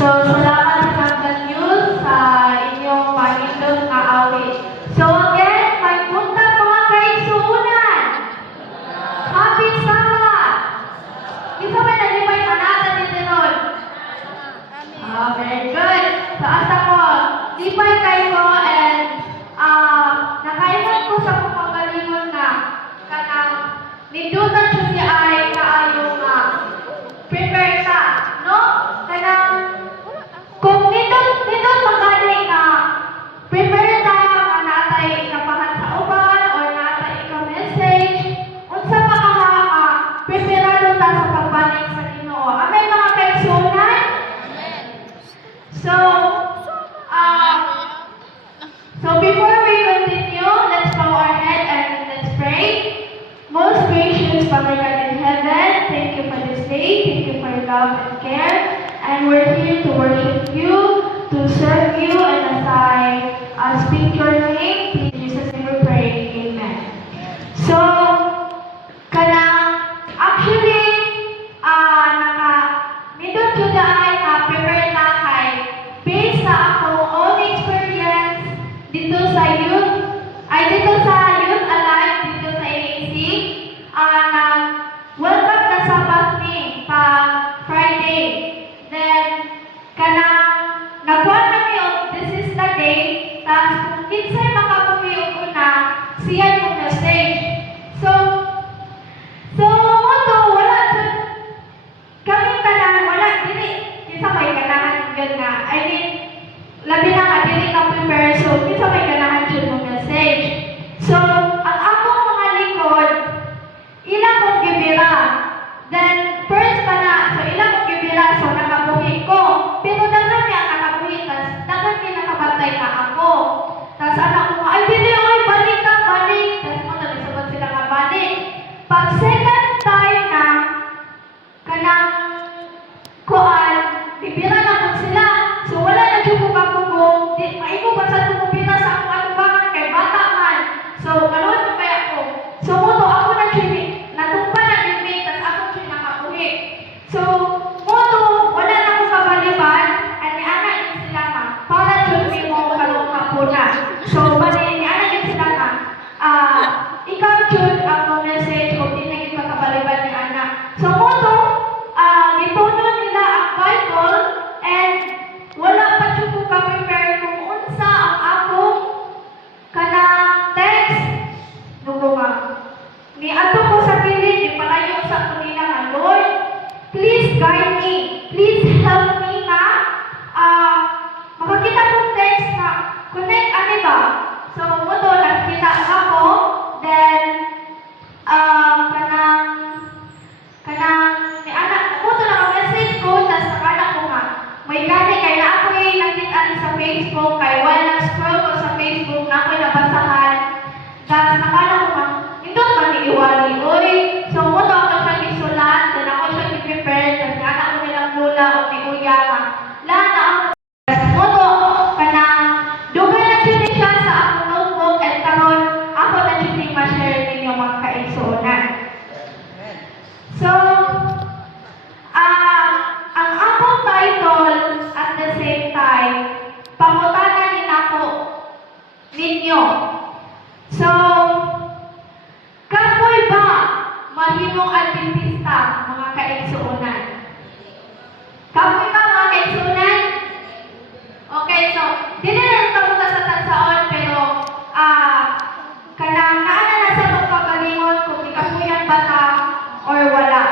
So, salamat sa Camden Youth sa inyong pahindog na awit. So, again, may punta mga kaigsuunan. Happy Sabbath! Isa ba nalipay manatan din ron? Very good. So, asa ko, lipay kayo and nakailan ko sa pagpagalingon na kanang nindutan siya si ay kaayo nga prepare ta, no? Kanang kung nindot magani nga prepare ta nga natay kapahan sa uban or natay ka-message unsa pa ka preparado ta sa pagbalik sa Ginoo. Amay mga kaigsuonan? So, before we continue, let's bow our head and let's pray. Most gracious Father God in heaven, thank you for this day, thank you for your love and care, and we're here to worship you, to serve you, and as I speak your name, in Jesus' name we pray, amen. So, actually, nindot yun ay prepare na kay based sa akong own experience dito sa youth alive dito sa AAC, welcome na Sabbath ni pa Friday. Then nagkuhan kami this is the day, tapos kung kinsay makapumiyog ko na siya yung message. So wala dyan kami tanan, wala dili kinsa may ganahan yun nga, I mean labi na nga dili ka prepare, so kinsa may ganahan dyan yung message. So ang akong mga likod ilang kong gibira, then first pa na, so ilang kong gibira, so nakabuhi ko, pero daghan niya nakabuhi, tas daghan niya nakabantay na ako, tas anak ko ay dili oy balik ka, balik, tas mo nalisabot sila nga balik. Pag second time na kanang kuan bibira na po sila, so wala na dyan ko kakugong, maiko pa sa tumubira sa akong atubangan kay bata man, so kaluan ko kaya ako, so moto ako na chini natumpa na din, tas ako chini nakapuhi. So moto wala na ko kabaliban, ani ana din sila nga para chuni mo kalong kapuna. So bali ni ana din sila nga ikaw chud ako message kung di na kita kabaliban ni ana. So moto gipuno nila ang Bible and wala pa chud ko ka-prepare kung unsa ang akong kanang text nugo ni ato ko sa kilid, ni palayo sa ako nila nga, Lord, please guide me, please help me nga, makakita kong text na connect, ano ba? So, muto, nakikita ako, then, ni anak, muto na ang message ko, tas nakala ko nga, may gani, kaya ako yung nakita sa Facebook, kaya while na-scroll ko sa Facebook, na ako'y nabasahan, tas nakala ko nga, ito ba ni Iwali? Uy, so muto ako siya gisulat, then ako siya gi-prepare, tas anak ko nilang mula o ni Uya nga. Lahat na ako, muto, dugay na siya siya sa akong notebook, at karon ako na siya ma-share ninyo mga kaigsuonan. So, ang akong title at the same time, pangutanan din ako ninyo. So, kapoy ba mahimong Adventista mga kaigsuonan? Kapoy ba mga kaigsuonan? Okay, so dili na ito sa tansaon, pero kanang naana na sa pagpagalingon kung ikapuyan ba ta or wala.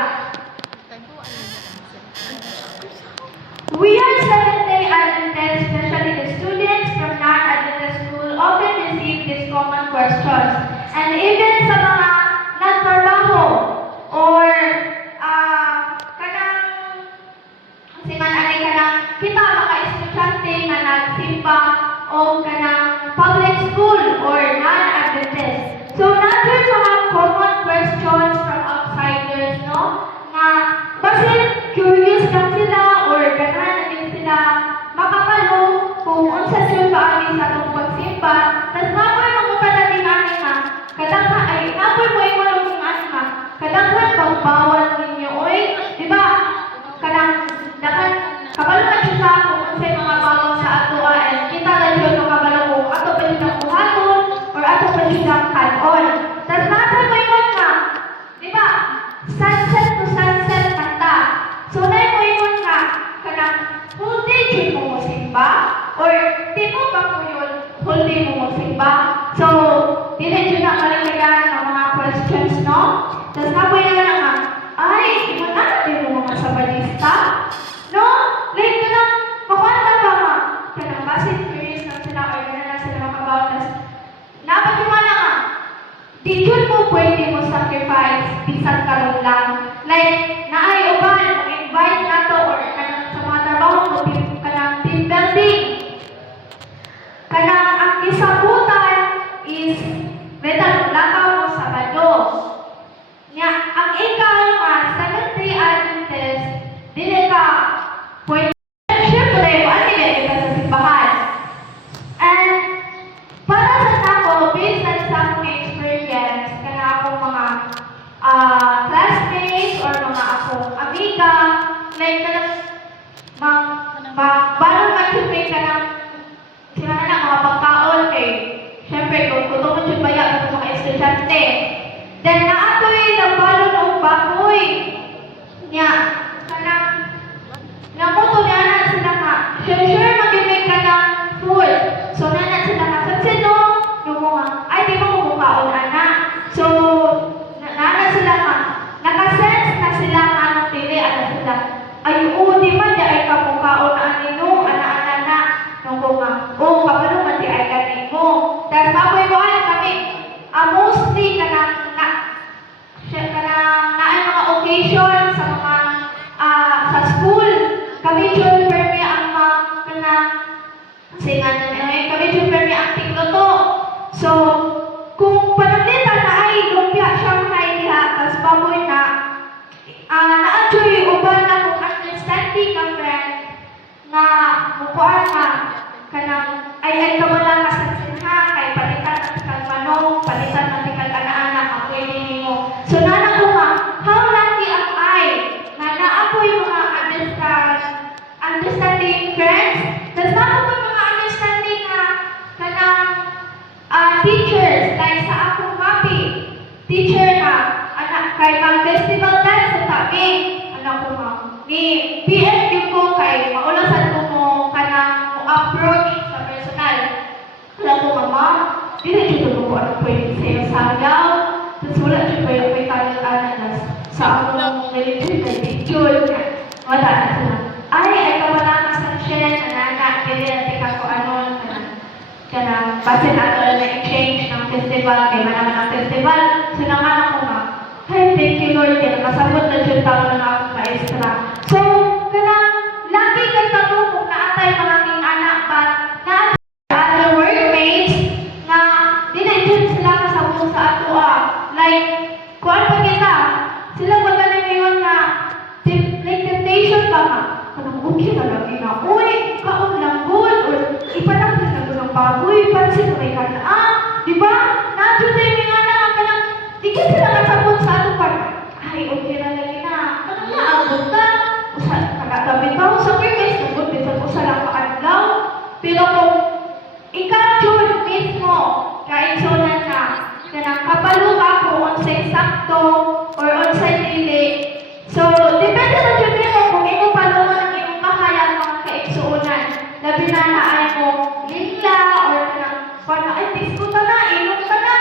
We are Seventh-day Adventists, especially the students from non-Adventist school, often receive these common questions. And even sa mga nagtrabaho or Tapos napoy na lang nga, ay, iwan na natin mo mga sabalista. No? Like, ganang, makwanta ba nga? Kanang basit curious lang sila, or gano'n na sila makabaw. Tapos, napagimala nga, di yun mo pwede mo sacrifice, bisan karon lang. Like, naay uban, invite na to, or kanang sa mga trabaho mo, kanang team building. Kanang ang kisabutan is betal lakaw mo Sabado. Nya ang ikaw nga Seventh-day Adventist dili ka pwede syempre ano din ka sa simbahan. And para sa nako based sa akong experience kana akong mga classmates or mga akong amiga like kanang bago mag-trip ka ng sila na mga pagkaon kay syempre kung kuto mo dyan baya sa mga estudyante. Then naatoy nagbalon og baboy niya kanang namoto niya na sila nga sure mag-make ka ng food. So na sila nga sa sino yung mga ay di ba mo mukhaon ana. So na sila nga nakasense na sila nga anong pili ano sila ay di man di ay kamukhaon na anino ana na nung mga kapano man di ay ganin mo. Dahil baboy mo ay kami mostly kanang ay mga occasion sa mga sa school kami dyan permi ang mga singanan kami dyan permi ang tingloto. So kung panalitan na ay lumpia siyang diha tas baboy na na-enjoy uban na kung understanding ka friend na mukuan na kanang ay kawalan ka sa sinha kay palitan ang tikal manong palitan ang tikal ana-anak ang pwede mo. So nana ko nga how lucky am I na naapoy mga understanding friends. Tas naapoy mga understanding na kanang teachers like sa akong mapi teacher na anak kay mag festival dance sa tabi anak ko nga ni PM yung ko kay maulasan ko mo kanang mo approach sa personal. Alam ko mama hindi dito ko ano pwede sa'yo sayaw tapos wala dito ko yung may talag-anak sa akong religion kay picture wala na sila ay kawala ka sa shen nanana pwede natin ako ano kanang base na ito na exchange ng festival kay manaman ang festival so naman ako nga ay thank you Lord kaya nakasabot na dyan tao ng akong maestra. So kanang lagi kay tamo kung naatay mga king anak ba na other workmates na dinay sila kasabot sa ato like kuan pa kita sila ba ganun ngayon na like temptation ba nga kanang okay na lagi na uy kaon lang good or ipanak na ng baboy pansin may kana di ba nandiyo tayo may anak kanang di ka sila kasabot sa ato pa ay okay na lagi na kanang naabot na usa nakagabi pa sa purpose nabot bisan usa lang paadlaw pero kung ikaw Jud mismo kaigsunan na kanang kapalo ako unsay sakto or unsay dili. So depende sa Jud mo kung imo palungan ang imong kahayag mga kaigsuonan. Labi na naay mo lingla or kanang para ay diskuta na inom ka na.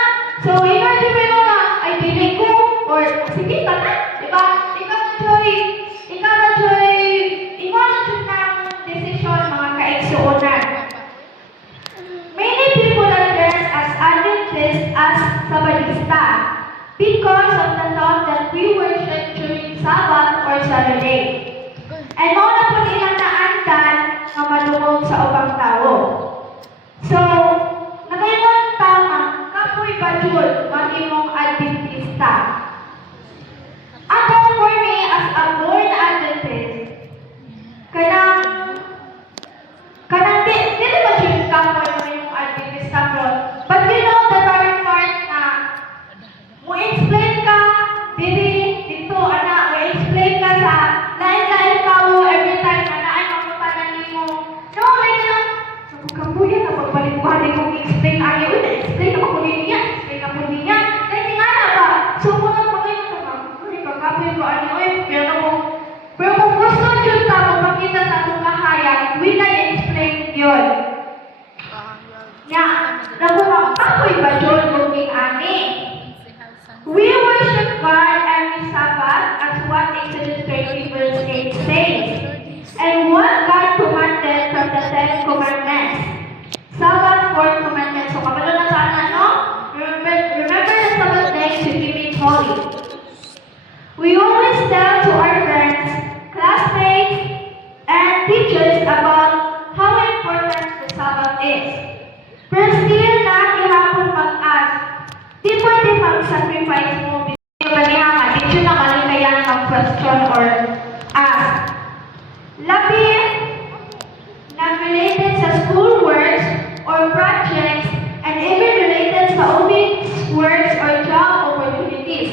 So ino Jud mo nga ay dili ko or sige ta na, di ba? Ikaw na Joy imo na Jud ng decision mga kaigsuonan. Many people address as Adventists as Sabadista because of the thought that we worship during Sabbath or Saturday. And mao na po nilang naandan nga madungog sa ubang tao. So, nagayon tama, kapoy ba Jud mahimong Adventista? Ako for me as a born Adventist, kanang dili ba Jud kapoy mahimong Adventista bro? But you know the very part na mo explain ka dito ana mo explain ka sa lain-lain tao every time na naay makutanan nimo no like na kabuya na pagbalik-balik kong explain ayaw na explain ako ko niya explain ako niya like nga na ba so kung magayon na ba kung kapoy ko ano pero kung gusto Jud ta mo makita sa akong kahayag we na explain yun ya, nakuha kapoy ba Jud kung ani? We worship God holy. We always tell to our friends, classmates, and teachers about how important the Sabbath is. Pero still na gihapon mag-ask, di pwede mag-sacrifice mo kaniya nga, dito na kalinayan ng question or ask. Labi na related sa school works or projects and even related sa office works or job opportunities.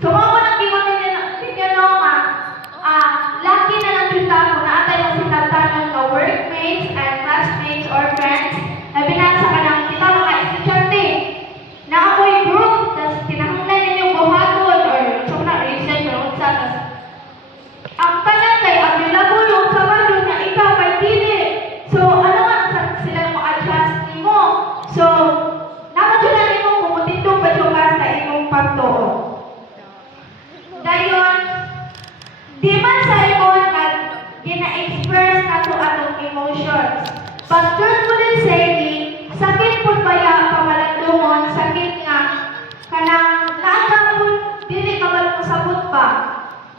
So, kung ako ninyo nga, laki na lang kita kung naatay mo sinatanan ng workmates and classmates or friends na binasa ka lang kita mga estudyante na ako'y group, tapos pinahanglan ninyong buhaton or sa mga research or unsa, tapos ang tanan kay available yung sa walo na ikaw kay dili. So, ano nga sila mo adjust nimo? So, nakadula nimo kung mutindog ba yung sa imong pagtuo. Dayon, di man sa imong gina-express na to atong emotions. But truthfully saying, sakit po baya pamalandungon, sakit nga, kanang naagapon, dili ka ba sabot pa.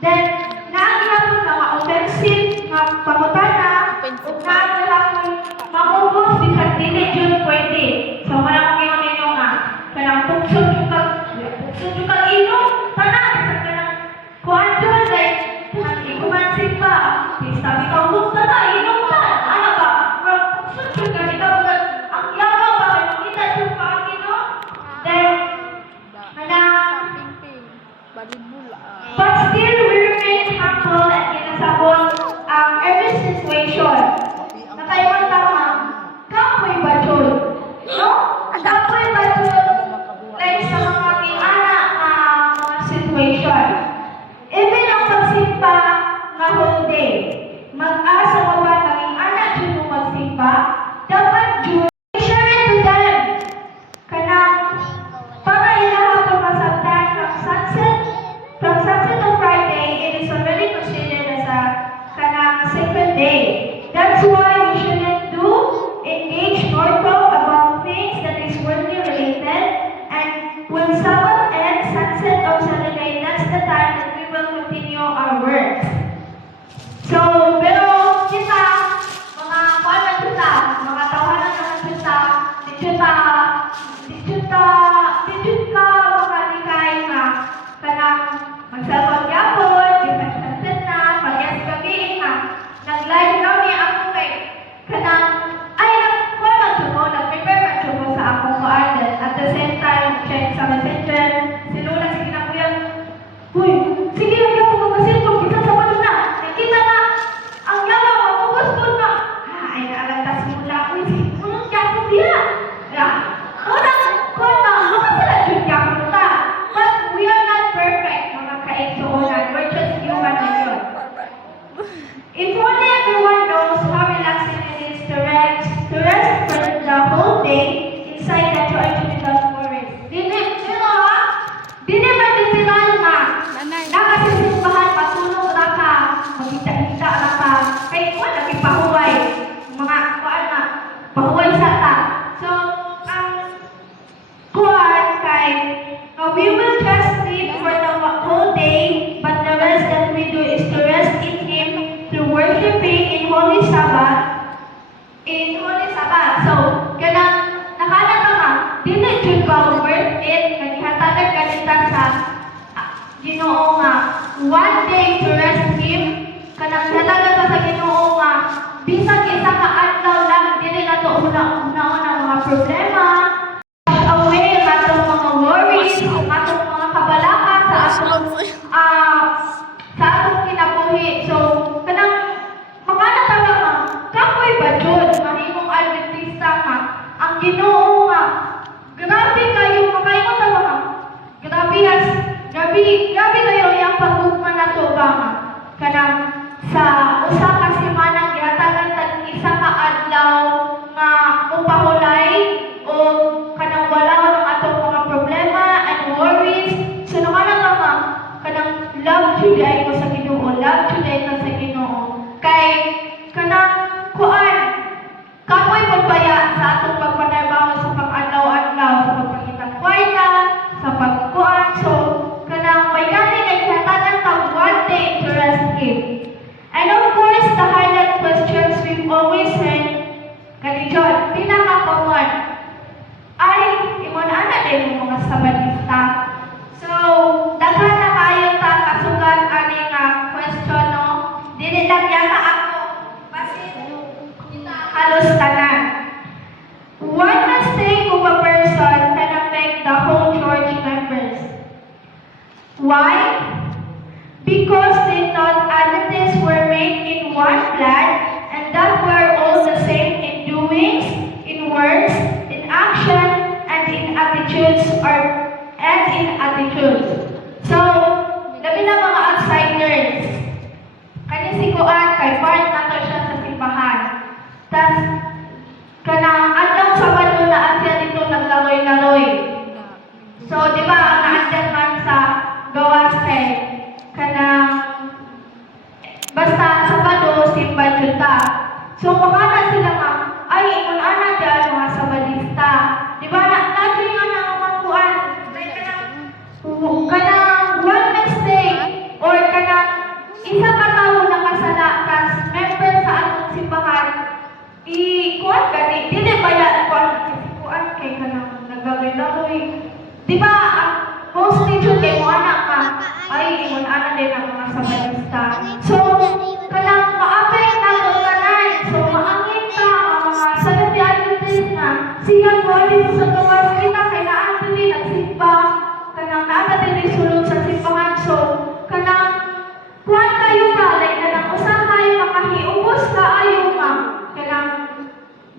Then, naagapon na ma-offensive, nga pangutana, o naagapon, mamugos, di sa dili yun pwede. So, wala kong iyon ninyo nga, kanang puksod yung ino, tanan, sa kanang kuwanton, like, ikumansin pa, sabi ka, bukta ba, inom ka, ano ba, puksod ka, ikaw ba, ang yawa ba, kita yung pangino, then, but still we remain humble and ginasabot every situation. Nakaiwan tama, kapoy ba dyan? No? Kapoy ba dyan? Like sa mga anak mga situation. Even ang pagsimpa nga whole day, mag-asa mo ba kaming anak dyan mo magsimpa? Dapat dyan, share it to them. Kanang, para ilahapon masabtan from sunset to Friday, it is already considered as a kanang second day. That's why we shouldn't engage nor talk about things that is worldly related. And when Sabbath ends, sunset of Saturday, that's the time that we will continue our works. So, pero kita, mga kuwanan kita, mga tawanan naman kita, dito ka, makalikay nga, kanang magsabot yapon, yung sunset na, pagyas gabi nga, nag-live kami ako kay, kanang, ay, nag-prepare man sa akong kuwanan. At the same time, check sa messenger, si Lola, sige na po yan, huy, sige lang yung pagkasin ko, isa sa wala na, nakita na, ang yawa, mapugos ko na, ay, naalagtas mo na, uy, unong yapon diya, but we are not perfect, mga kaigsuunan, we're just human na yun. If only everyone knows how relaxing it is to rest for the whole day inside that joy without worries. Dili ba disilan nga, nakasisimbahan, matulog na ka, magkita-kita na ka, kay mo, nakipahuway, mga kuan na, pahuway sa ta. So, kuan kay, we will just sleep for the whole day, but the rest that we do is to rest in Him through worshiping in Holy Sabbath. So, kanang nakala ka nga, dili jud ba worth it, nagihatagan ka nita sa Ginoo nga, one day to rest Him, kanang hatagan ka sa Ginoo nga, bisag isa ka adlaw lang, dili na to una-una mga problema, away matong mga worries, matong mga kabalaka sa atong kinabuhi. So, kanang makana taga nga, kapoy ba dyan, mahimong Adventista nga, ang Ginoo nga, grabe kayo, makaingon taga nga, grabe kayo yung pagkukman na to ba nga, kanang sa usa ka semana gihatagan tag isa ka adlaw nga upahulay o kanang wala ng atong mga problema and worries. So nakana ka nga kanang love jud ay ko sa Ginoo, love jud ay ka sa Ginoo. Kay kanang kuan kapoy pagbaya sa atong pagpanarbaho sa pag-adlaw-adlaw, sa pagpakita kwarta, sa pagkuan. So Why? Because they thought entities were made in one blood, and that we're all the same in doings, in words, in action, and in attitudes So, labi na mga outsiders. Kani si Kuan kay part nato siya sa simbahan. Tas kanang adlaw Sabado na asya dito naglaroy-laroy. So, di ba ang naandyan man sa gawas kay kanang basta Sabado simba juta. So, makana sila nga, ay, ingon ana dyan mga Sabadista. Di ba natin nga na mga kuan, kanang one mistake or kanang isa ka tao nakasala kas member sa atong simbahan kuan gani dili ba ya kuan kay kanang nagagay-lagoy. Di ba ang most teacher kay mo anak ka ay ingon ana din ang mga Sabadista. So kanang ma-affect nato tanan. So maangin ta ang mga Sabadistas na siya mo dito sa gawas kita kay naa dili nagsimba kanang naa dili sulod sa simbahan. So kanang kuan kayo ka like kanang usahay makahiubos ka ayo ma kanang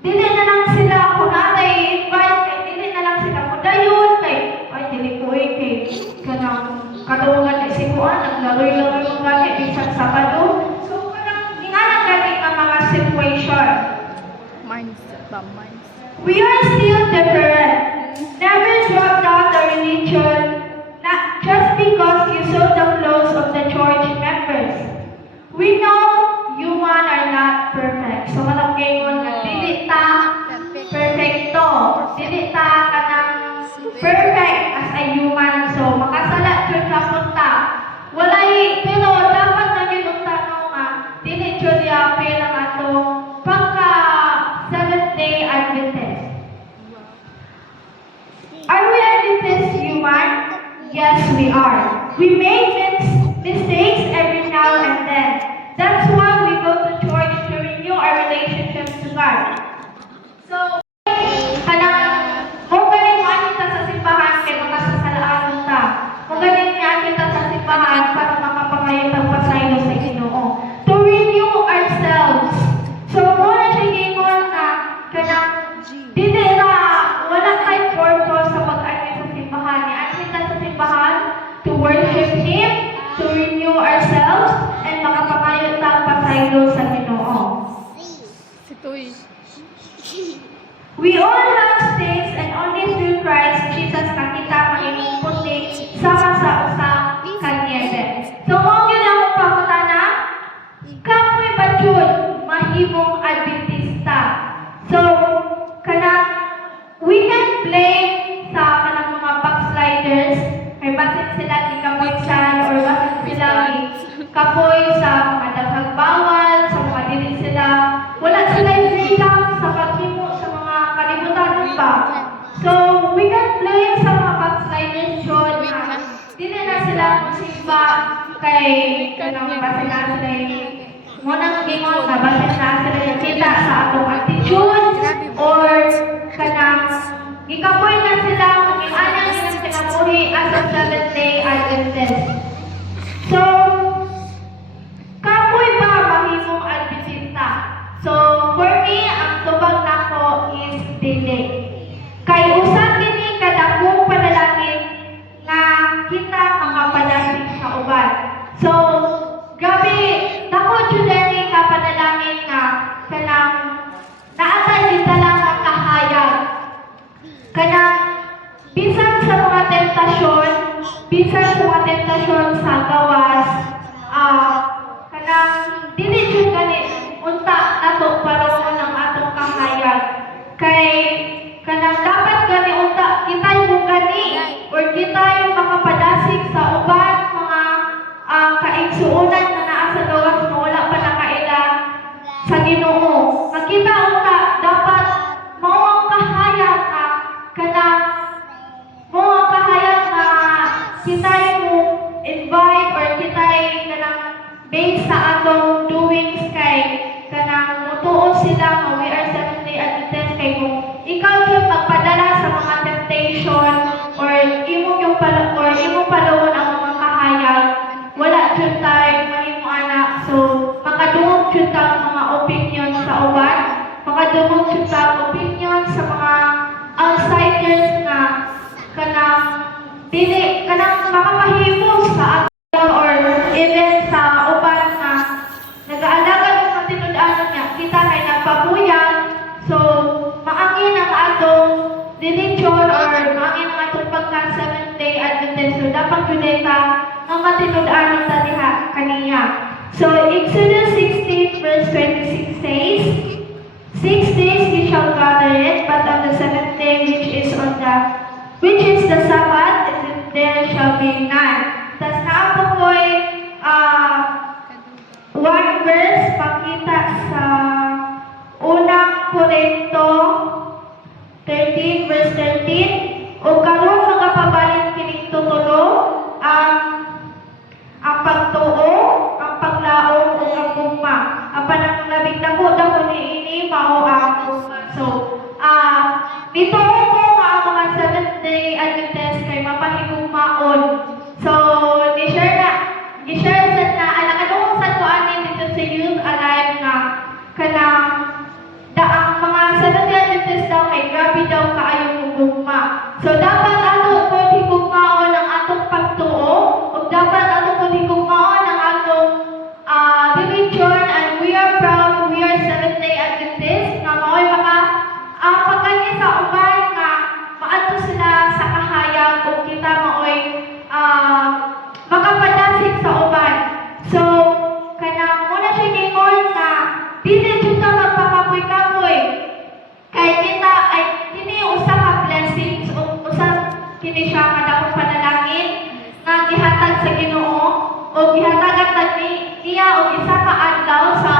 dili na lang sila kung natay invite kay dili na lang sila mudayon kay ay dili ko kay kanang kadungan ni si kuan naglaroy-laroy mo gani bisag Sabado. So kanang ingana gani nga mga situation. Mindset ba? Mindset. We are still different. Never drop down the religion not just because you saw the clothes of the church members. We know human are not perfect. So kanang gingon nga dili ta perfecto. Dili ta kanang perfect as a human. So makasala jud ka punta. Walay pero dapat na gyud unta no nga dili jud yapil ang atong pagka Seventh-day Adventist. Are we Adventist human? Yes, we are. We make mistakes every now and then. That's why we go to church to renew our relationship to God. So, kanang kung galing mo kita sa simbahan kay makasasalaan ta. Kung galing niya kita sa simbahan para makapangayon ang pasaylo sa Ginoo. To renew ourselves. So, muna siya gingon na kanang dili na wala kay purpose sa pag-ani sa simbahan. Ani kita sa simbahan to worship Him, to renew ourselves, and makapangayon ta ang pasaylo sa Ginoo. Si Tuy. We all have stains and only through Christ Jesus nakita magiging puti sama sa usang kanyebe. So, mong yun ang pangutana, kapoy ba jud mahimong Adventista? So, kanang we can blame sa kanang mga backsliders kay basin sila ni kapoysan or basin sila ni kapoy sa mga daghang bawal, sa mga dili sila wala sila freedom sa paghimo sa mga kalibutan pa. So, we can blame sa mga backsliders yun na dili na sila musimba kay kanang basin na sila munang gingon na basin na sila kita sa atong attitude or kanang gikapoy na sila kung ianang silang sinabuhi as a Seventh-day Adventist. So, kapoy ba mahimong Adventista? So, for me, ang tubag nako is dili. Kay usa kini kadakong panalangin nga kita makapadasig sa uban. So, gabi nako jud diri ka panalangin nga kanang naatay kita lang ang kahayag. Kanang bisan sa mga tentasyon sa gawas, kanang dili jud gani unta nato paron ang atong kahayag. Kay kanang dapat gani unta kita yung gani or kita yung makapadasig sa uban mga kaigsuonan na naa sa gawas na wala pa nakaila sa Ginoo. Makita unta dapat mao ang kahayag nga kanang mao ang kahayag nga kita yung invite or kita kanang based sa atong doings kay kanang mutuon sila nga we are Seventh-day Adventist kay kung ikaw jud magpadala sa mga temptation or imong palawon ang mga religion or mangin ang atong pagka Seventh Day Adventist. So dapat yun ka nga matinud-anon ta diha kaniya. So Exodus 16 verse 26 says, 6 days ye shall gather it, but on the seventh day which is the Sabbath, there shall be none. Tas naa po one verse pakita sa unang Korinto 13 verse 13. O karon magapabalik kining tutulo ang pagtuo, ang paglaom ug ang gugma. Apan ang labing dako niini mao ang gugma. So, dito ko nga ang mga Seventh Day Adventist kay mapahigugmaon. So, gi-share sad na alang anong sa tuanin dito sa Youth Alive nga kanang ang mga Seventh Day Adventist daw kay grabe daw kaayong gugma. So, dapat ato po higugmaon ang atong pagtuo ug dapat ato po higugmaon ang atong religion, and we are proud we are Seventh Day Adventist nga mao'y pagkanya sa uban nga maadto sila sa kahayag ug kita mao'y makapadasig sa uban. So, kanang muna siya gingon na dili jud ta magpakapoy-kapoy kay kita ay kini usa ka blessings o usa kini siya nga dakong panalangin nga gihatag sa Ginoo o gihatagan niya og isa ka adlaw sa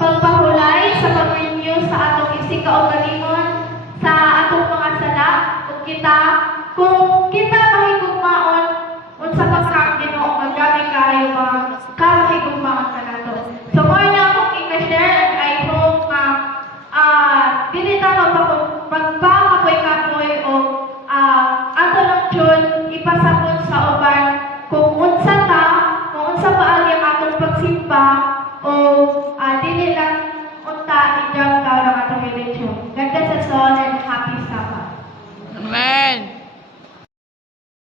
pagpahulay sa pag-renew sa atong isig kaugalingon sa atong mga sala ug kita kung kita mahigugmaon unsa pa sa Ginoo magami kayo mahigugmaon kanato. So mo na akong i-share and I hope dili ta magpakapoy-kapoy o ato lang jud ipasabot sa uban kung unsa paagi ang atong pagsimba o dili lang unta i-drop down ang atong religion. God bless us all and happy Sabbath. Amen.